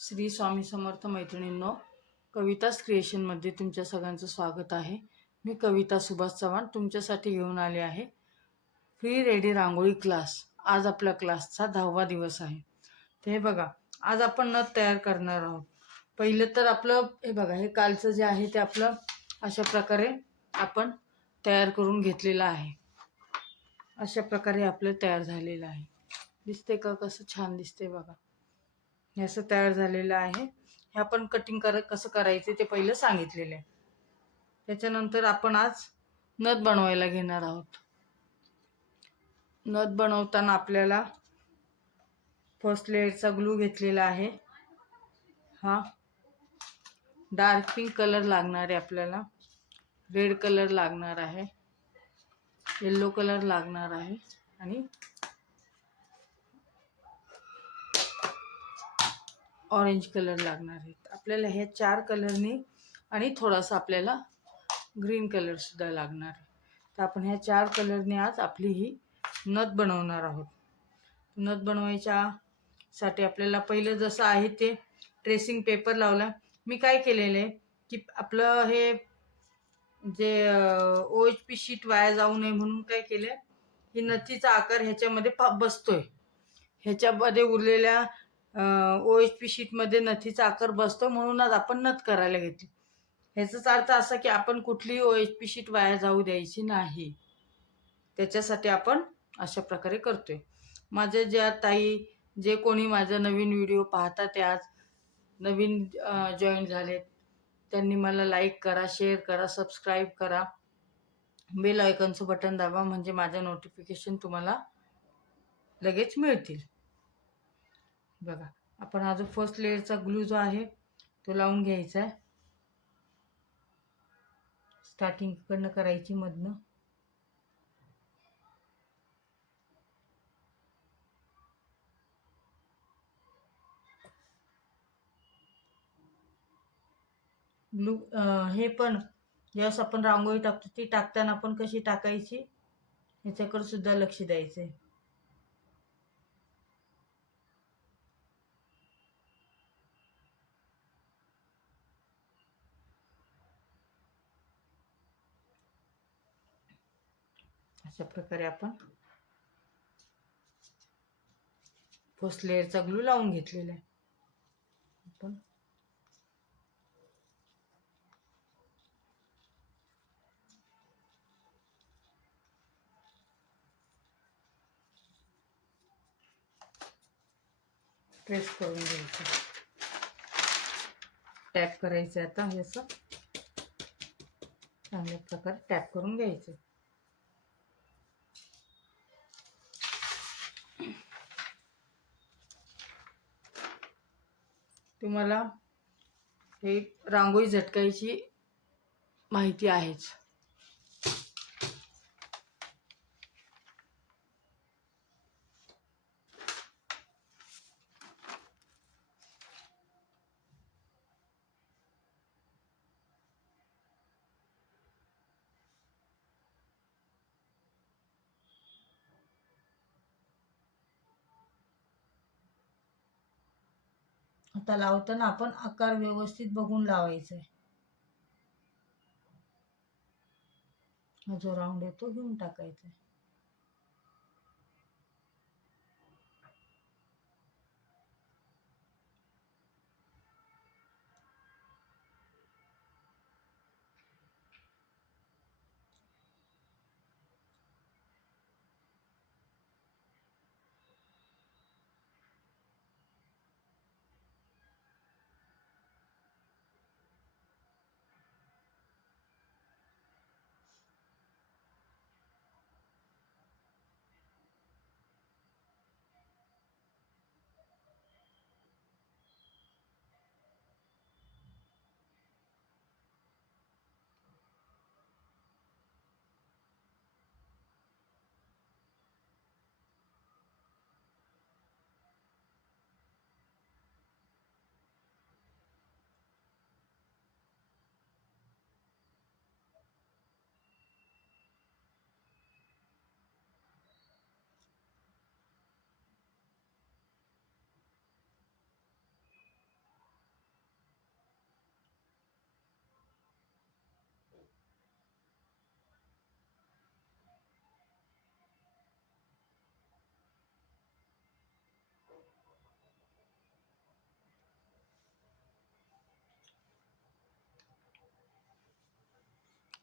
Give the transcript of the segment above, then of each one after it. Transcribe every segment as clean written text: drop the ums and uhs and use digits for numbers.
श्री स्वामी समर्थ मैत्रिणींनो, कविताच क्रिएशनमध्ये तुमच्या सगळ्यांचं स्वागत आहे. मी कविता सुभाष चव्हाण तुमच्यासाठी घेऊन आले आहे फ्री रेडी रांगोळी क्लास. आज आपल्या क्लासचा 10वा दिवस आहे. ते हे बघा, आज आपण नथ तयार करणार आहोत. पहिलं तर आपलं हे बघा, हे कालचं जे आहे ते आपलं अशा प्रकारे आपण तयार करून घेतलेलं आहे. अशा प्रकारे आपलं तयार झालेलं आहे. दिसते का? कसं छान दिसते बघा. हे असं तयार झालेलं आहे. हे आपण कटिंग कसं करायचं ते पहिलं सांगितलेलं आहे. त्याच्यानंतर आपण आज नथ बनवायला घेणार आहोत. नथ बनवताना आपल्याला फर्स्ट लेअरचा ग्लू घेतलेला आहे. हा डार्क पिंक कलर लागणार आहे आपल्याला, रेड कलर लागणार आहे, येलो कलर लागणार आहे आणि ऑरेंज कलर लागणार आहेत. आपल्याला हे 4 कलरनी आणि थोडासा आपल्याला ग्रीन कलर सुद्धा लागणार आहे. तर आपण ह्या 4 कलरने आज आपली ही नथ बनवणार आहोत. नथ बनवायच्या साठी आपल्याला पहिलं जसं आहे ते ट्रेसिंग पेपर लावला. मी काय केलेलं आहे की आपलं हे जे OHP शीट वाया जाऊ नये म्हणून काय केलं, ही नथीचा आकार ह्याच्यामध्ये बसतोय. ह्याच्यामध्ये उरलेल्या OHP शीटमध्ये नथीचा आकार बसतो, म्हणूनच आपण नथ करायला घेतली. ह्याचाच अर्थ असा की आपण कुठलीही OHP शीट वाया जाऊ द्यायची नाही. त्याच्यासाठी आपण अशा प्रकारे करतोय. माझ्या ज्या ताई जे कोणी माझा नवीन व्हिडिओ पाहतात, ते आज नवीन जॉईन झालेत, त्यांनी मला लाईक करा, शेअर करा, सबस्क्राईब करा, बेल आयकॉनचं बटन दाबा, म्हणजे माझ्या नोटिफिकेशन तुम्हाला लगेच मिळतील. बघा, आपण हा जो फर्स्ट लेअरचा ग्लू जो आहे तो लावून घ्यायचा आहे. स्टार्टिंग कडनं करायची, मधनं ग्लू. हे पण ज्यावेळेस आपण रांगोळी टाकतो ती टाकताना आपण कशी टाकायची ह्याच्याकडे सुद्धा लक्ष द्यायचंय. अशा प्रकारे आपण फर्स्ट लेअरचा ग्लू लावून घेतलेला आहे. आपण प्रेस करून घ्यायचं, टॅप करायचं. आता हे असं चांगल्या प्रकारे टॅप करून घ्यायचं. तुम्हाला हे रांगोळी झटकायची माहिती आहेच. आता लावताना आपण आकार व्यवस्थित बघून लावायचा आहे. हा जो राऊंड येतो घेऊन टाकायचा आहे.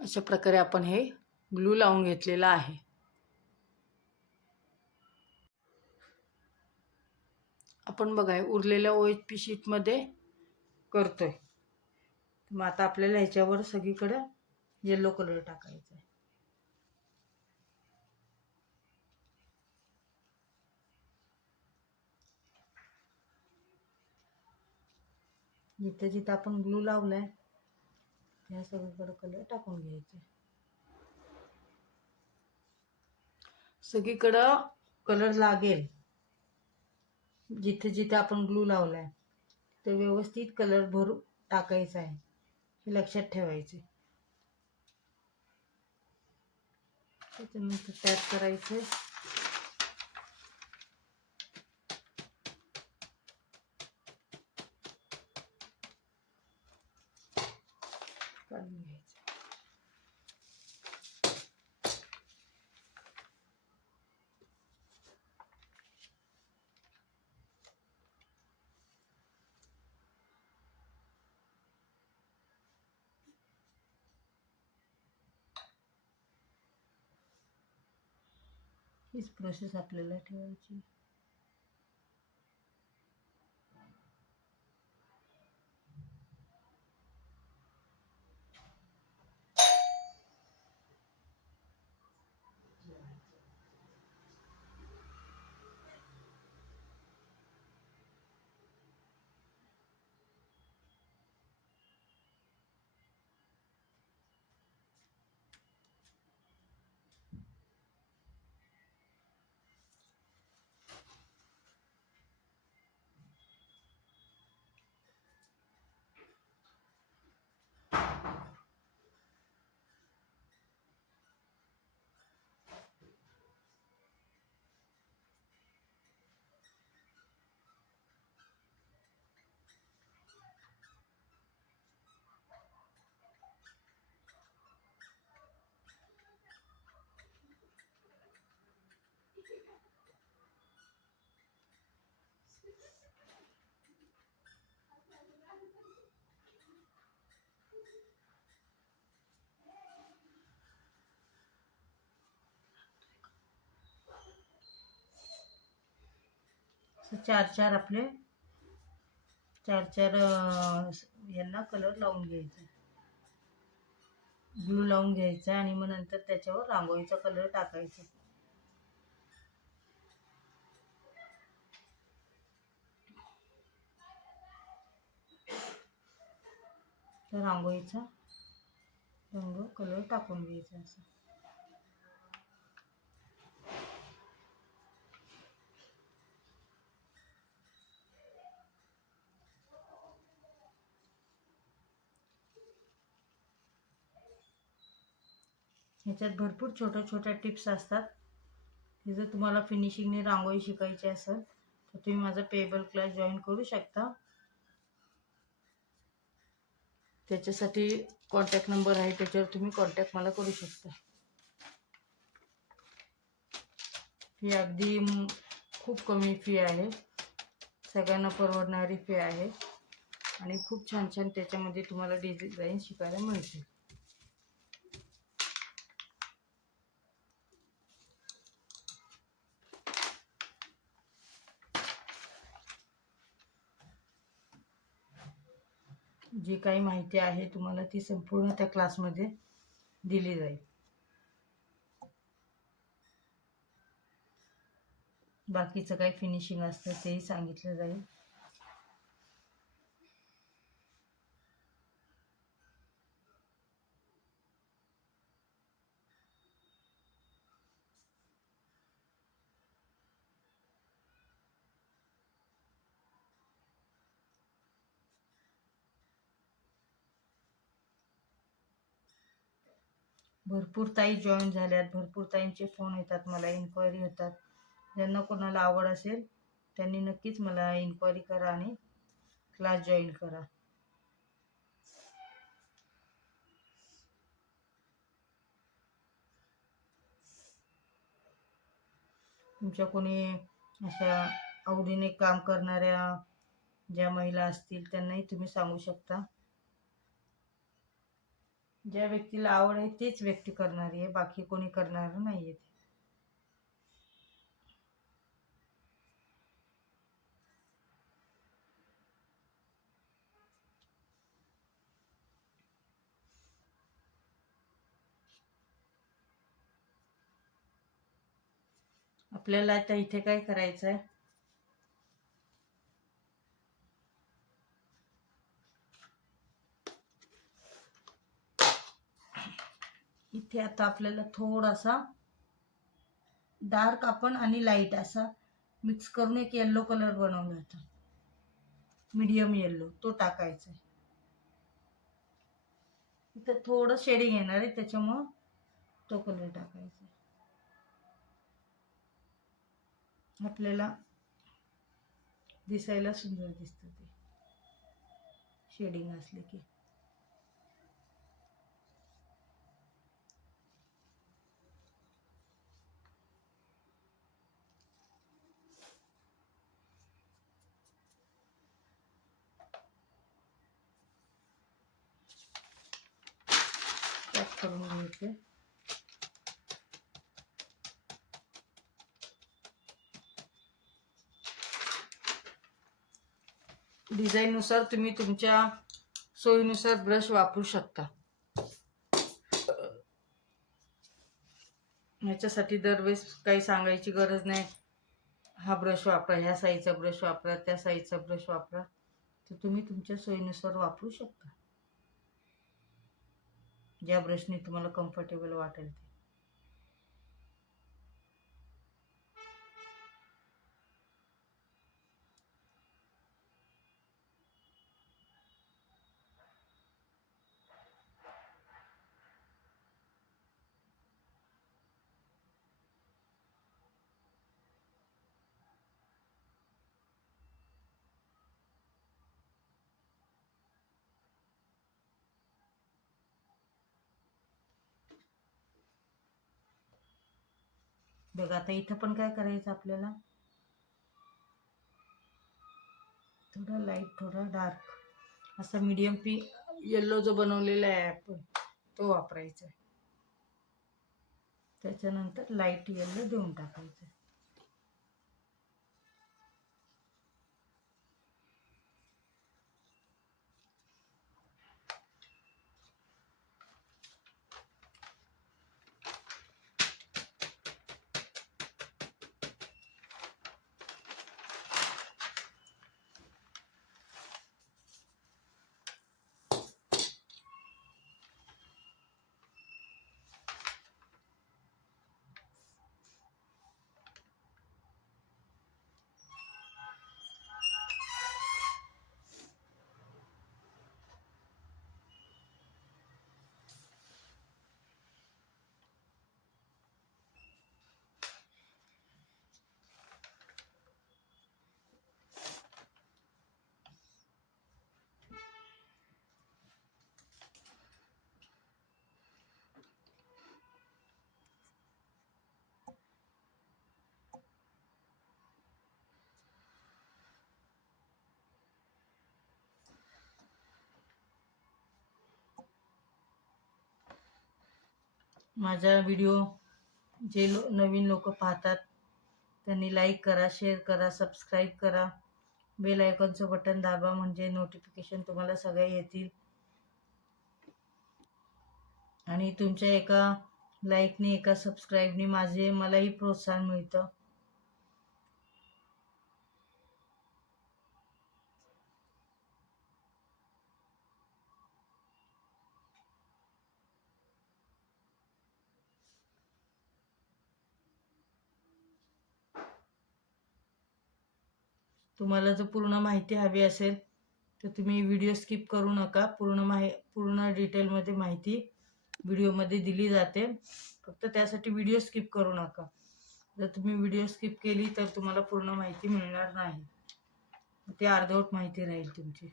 अशा प्रकारे आपण हे ग्लू लावून घेतलेला आहे. आपण बघा उरलेल्या OHP शीटमध्ये करतोय. मग आता आपल्याला ह्याच्यावर सगळीकडे येलो कलर टाकायचा आहे. जिथे जिथे आपण ग्लू लावलाय त्या सगळीकडे कलर टाकून घ्यायचे. सगळीकडं कलर लागेल जिथे जिथे आपण ग्लू लावलाय ते व्यवस्थित कलर भरून टाकायचा आहे, हे लक्षात ठेवायचे. त्याच्यानंतर टॅप करायचे. काढून घ्यायचे. हीच प्रोसेस आपल्याला ठेवायची. चार चार आपले चार चार यांना कलर लावून घ्यायचा, ग्लू लावून घ्यायचा आणि मग नंतर त्याच्यावर रांगोळीचा कलर टाकायचा. तर रांगोळीचा रंग कलर टाकून घ्यायचा असं. ह्याच्यात भरपूर छोट्या छोट्या टिप्स असतात. हे जर तुम्हाला फिनिशिंगने रांगोळी शिकायची असेल तर तुम्ही माझा पेबल क्लास जॉईन करू शकता. त्याच्यासाठी कॉन्टॅक्ट नंबर आहे, त्याच्यावर तुम्ही कॉन्टॅक्ट मला करू शकता. ही अगदी खूप कमी फी आहे, सगळ्यांना परवडणारी फी आहे आणि खूप छान छान त्याच्यामध्ये तुम्हाला डिझाईन शिकायला मिळते. जी काही माहिती आहे तुम्हाला ती संपूर्ण त्या क्लासमध्ये दिली जाईल. बाकीचं काही फिनिशिंग असतं तेही सांगितलं जाईल. भरपूर ताई जॉईन झाल्यात, भरपूर ताईंचे फोन येतात मला, इन्क्वायरी होतात. ज्यांना कोणाला आवड असेल त्यांनी नक्कीच मला इन्क्वायरी करा आणि क्लास जॉईन करा. तुमच्या कोणी अशा आवडीने काम करणाऱ्या ज्या महिला असतील त्यांनाही तुम्ही सांगू शकता. ज्या व्यक्तीला आवड आहे तेच व्यक्ती करणारी आहे, बाकी कोणी करणार नाही आहे. आपल्याला आता इथे काय करायचं आहे, इथे आता आपल्याला थोडासा डार्क आपण आणि लाईट असा मिक्स करून एक येल्लो कलर बनवला होता, मीडियम येल्लो, तो टाकायचा आहे. इथं थोडं शेडिंग येणार आहे, त्याच्यामुळं तो कलर टाकायचा आहे. आपल्याला दिसायला सुंदर दिसतं ते शेडिंग असले की. करून घ्यायचे. डिझाईननुसार तुम्ही तुमच्या सोयीनुसार ब्रश वापरू शकता. ह्याच्यासाठी दरवेळेस काही सांगायची गरज नाही, हा ब्रश वापरा, ह्या साईजचा ब्रश वापरा, त्या साईजचा ब्रश वापरा. तर तुम्ही तुमच्या सोयीनुसार वापरू शकता, ज्या ब्रशने तुम्हाला कम्फर्टेबल वाटेल ते. बघा आता इथं पण काय करायचं आपल्याला, थोडा लाईट थोडा डार्क असा मीडियम येल्लो जो बनवलेला आहे आपण तो वापरायचा. त्याच्यानंतर लाईट येल्लो देऊन टाकायचं. माझा व्हिडिओ जे नवीन लोक पाहतात त्यांनी लाईक करा, शेअर करा, सबस्क्राईब करा, बेल आयकॉनचं बटन दाबा, म्हणजे नोटिफिकेशन तुम्हाला सगळे येतील. आणि तुमच्या एका लाईकने, एका सबस्क्राईबने मलाही प्रोत्साहन मिळतं. तुम्हाला जर पूर्ण माहिती हवी असेल तर तुम्ही व्हिडिओ स्किप करू नका. पूर्ण डिटेलमध्ये माहिती व्हिडिओमध्ये दिली जाते. फक्त त्यासाठी व्हिडिओ स्किप करू नका. जर तुम्ही व्हिडिओ स्किप केली तर तुम्हाला पूर्ण माहिती मिळणार नाही, ती अर्धवट माहिती राहील तुमची.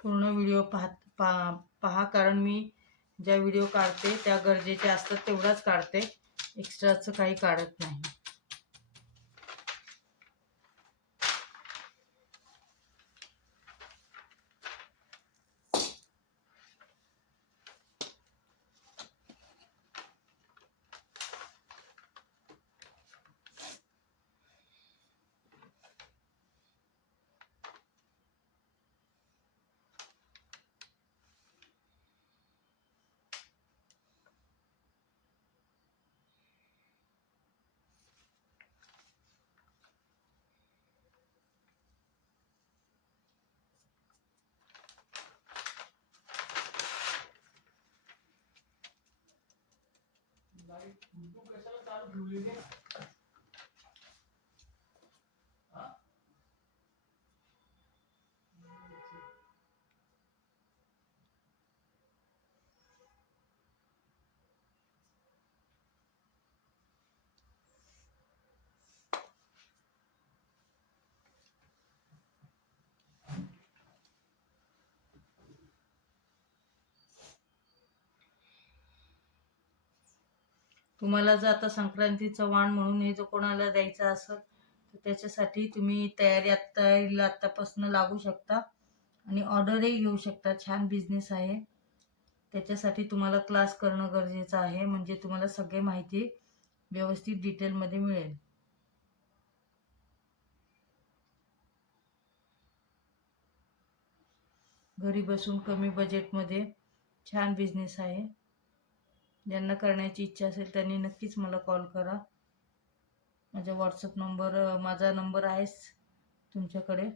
पूर्ण व्हिडिओ पहा, कारण मी ज्या व्हिडिओ काढते त्या गरजेच्या असतात तेवढाच काढते. एक्स्ट्राचं काही काढत नाही. तुम्हाला जर आता संक्रांतीचं वाण म्हणून हे जर कोणाला द्यायचं असेल तर त्याच्यासाठी तुम्ही तयारी आत्तापासून लागू शकता आणि ऑर्डरही घेऊ शकता. छान बिझनेस आहे. त्याच्यासाठी तुम्हाला क्लास करणं गरजेचं आहे, म्हणजे तुम्हाला सगळी माहिती व्यवस्थित डिटेलमध्ये मिळेल. घरी बसून कमी बजेटमध्ये छान बिझनेस आहे. ज्यांना करण्याची इच्छा असेल त्यांनी नक्कीच मला कॉल करा. माझा नंबर आहेच तुमच्याकडे.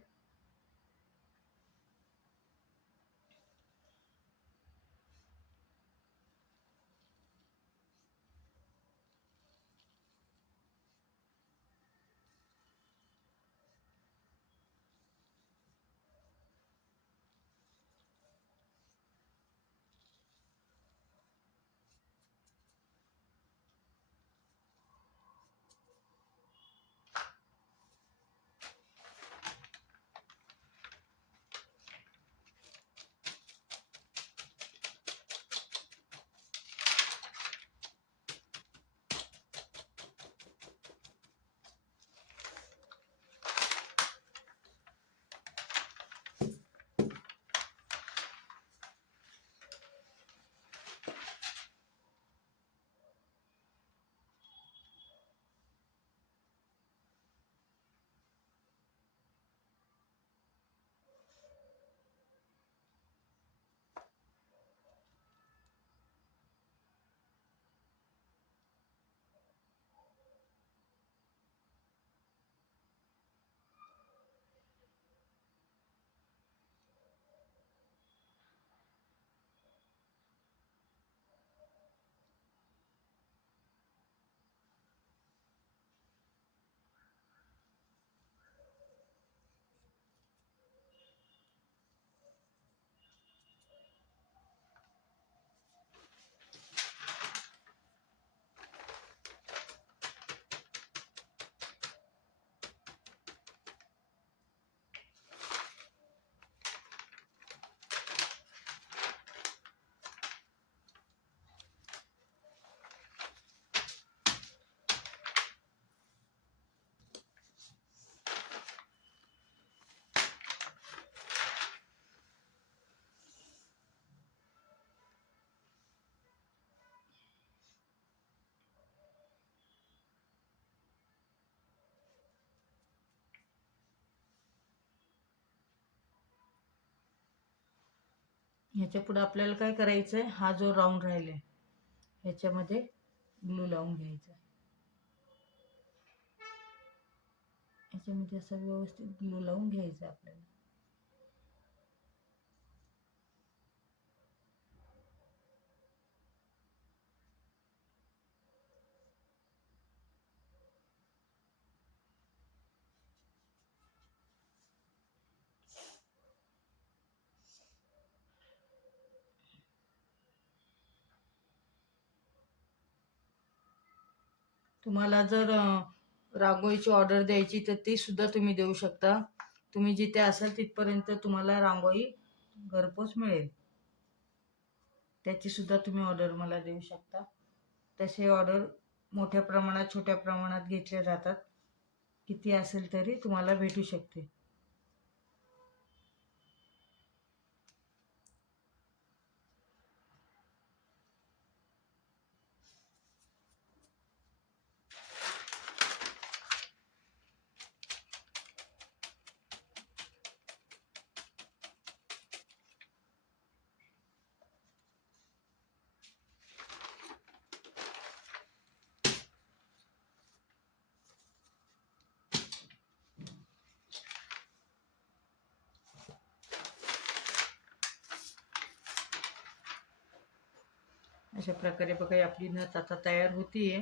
ह्याच्या पुढे आपल्याला काय करायचंय, हा जो राऊंड राहिलाय ह्याच्यामध्ये ग्लू लावून घ्यायचा. ह्याच्यामध्ये असं व्यवस्थित ग्लू लावून घ्यायचा आपल्याला. तुम्हाला जर रांगोळीची ऑर्डर द्यायची तर ती सुद्धा तुम्ही देऊ शकता. तुम्ही जिथे असाल तिथपर्यंत तुम्हाला रांगोळी घरपोच मिळेल. त्याची सुद्धा तुम्ही ऑर्डर मला देऊ शकता. तसे ऑर्डर मोठ्या प्रमाणात छोट्या प्रमाणात घेतल्या जातात. किती असेल तरी तुम्हाला भेटू शकते. अशा प्रकारे बघा आपली नथ आता तयार होतीये.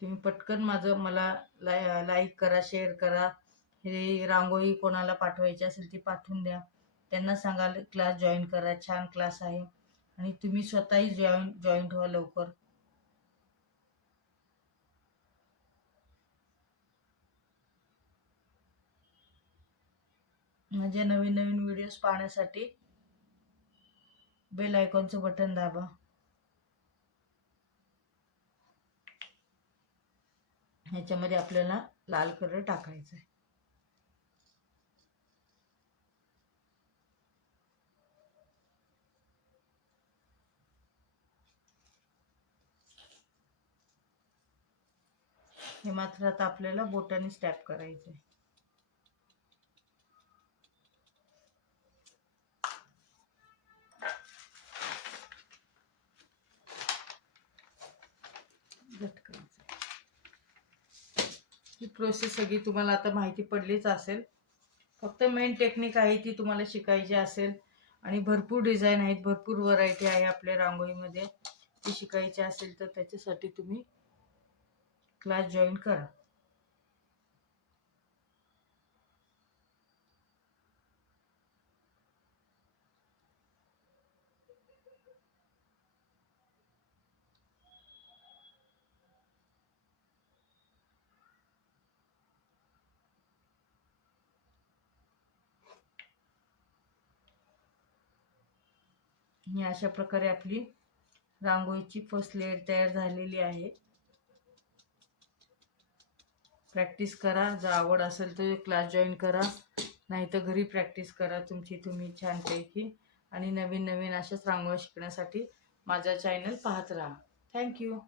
तुम्ही पटकन मला लाईक करा, शेअर करा. हे रांगोळी कोणाला पाठवायची असेल ती पाठवून द्या. त्यांना सांगा क्लास जॉईन करा, छान क्लास आहे. आणि तुम्ही स्वतःही जॉईन व्हा लवकर. माझे नवीन नवीन व्हिडिओज पाहण्यासाठी बेल आयकॉनचं बटन दाबा. ह्याच्यामध्ये आपल्याला लाल कलर टाकायचा आहे. हे मात्र आता आपल्याला बोटाने स्टॅप करायचं आहे. ही प्रोसेस सगळी तुम्हाला आता माहिती पडलीच असेल. फक्त मेन टेक्निक आहे ती तुम्हाला शिकायची असेल. आणि भरपूर डिझाईन आहेत, भरपूर व्हरायटी आहे आपल्या रांगोळीमध्ये. ती शिकायची असेल तर त्याच्यासाठी तुम्ही क्लास जॉईन करा. आणि अशा प्रकारे आपली रांगोळीची फर्स्ट लेअर तयार झालेली आहे. प्रॅक्टिस करा. जर आवड असेल तर क्लास जॉईन करा, नाही तर घरी प्रॅक्टिस करा तुम्ही छानपैकी. आणि नवीन नवीन अशाच रांगोळी शिकण्यासाठी माझा चॅनल पाहत राहा. थँक्यू.